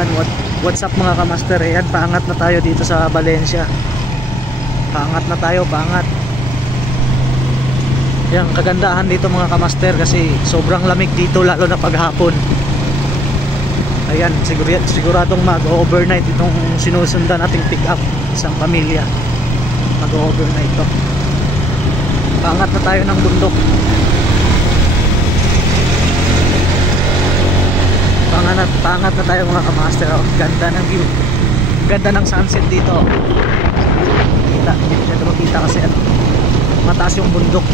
Ayan, what's up mga kamaster. Ayan, paangat na tayo dito sa Valencia. Paangat na tayo, paangat. Ayan, kagandahan dito mga kamaster kasi sobrang lamig dito lalo na paghapon. Ayan, siguradong mag-overnight itong sinusundan nating pick up isang pamilya. Mag-overnight to. Paangat na tayo ng bundok. Paangat na tayo mga kamaster. Oh, ganda ng view. Ganda ng sunset dito. Kita, hindi siya makita kasi mataas yung bundok.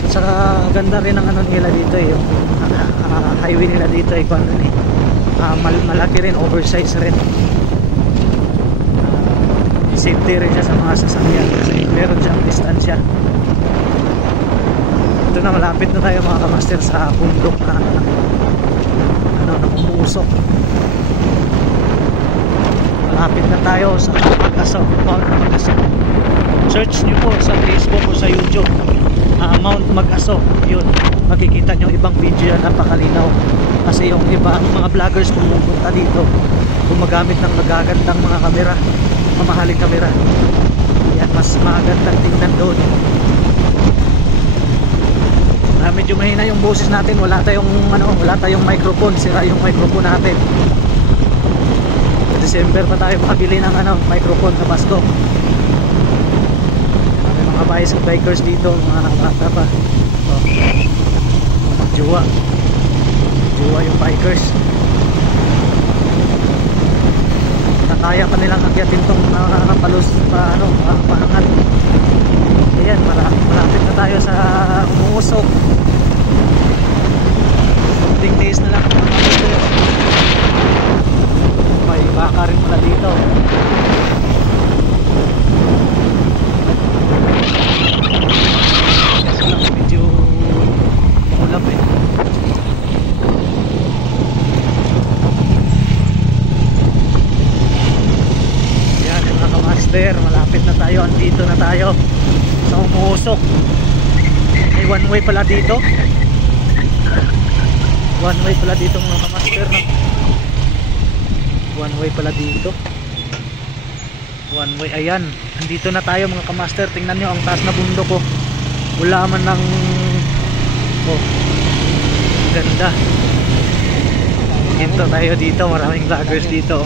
At saka ganda rin ang ano nila dito yung highway nila dito ay malaki rin, oversize rin. Safety rin siya sa mga sasakyan kasi meron siyang distansya. Ito na, malapit na tayo mga kamaster sa bundok na umuusok. Malapit na tayo sa Mag-Aso, Mount Mag-Aso. Search nyo po sa Facebook o sa YouTube, Mount Mag-Aso. Yun, makikita nyo ibang video yan, napakalinaw. Kasi yung iba, mga vloggers pumupunta dito, gumagamit ng magagandang mga kamera, mamahaling kamera. Yan, mas magandang tingnan doon. Medyo mahina yung boses natin, wala tayong microphone, sira yung microphone natin. December pa tayo makabili ng microphone na basto. May mga bikers dito, mga bata pa. Juwa yung bikers. Nakaya pa nilang akyatin tong paangat. Ayan, malapit na tayo sa umuusok. Konting days na lang. May baka rin pala dito. Kasi lang medyo ulap eh. Ayan mga kamaster, malapit na tayo. Andito na tayo sa umuusok. May one way pala dito. One way pala dito mga kamaster, no? One way pala dito. One way, ayan. Andito na tayo mga kamaster. Tingnan nyo ang taas na bundok, oh. Wala man ng ganda. Hinto tayo dito. Maraming vloggers dito.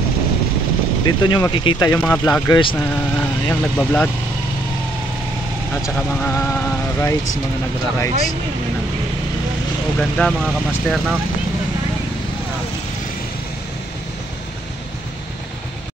Dito nyo makikita yung mga vloggers na yung nagbablog. At saka mga rides, mga nagra-rides. O ganda mga kamaster, no?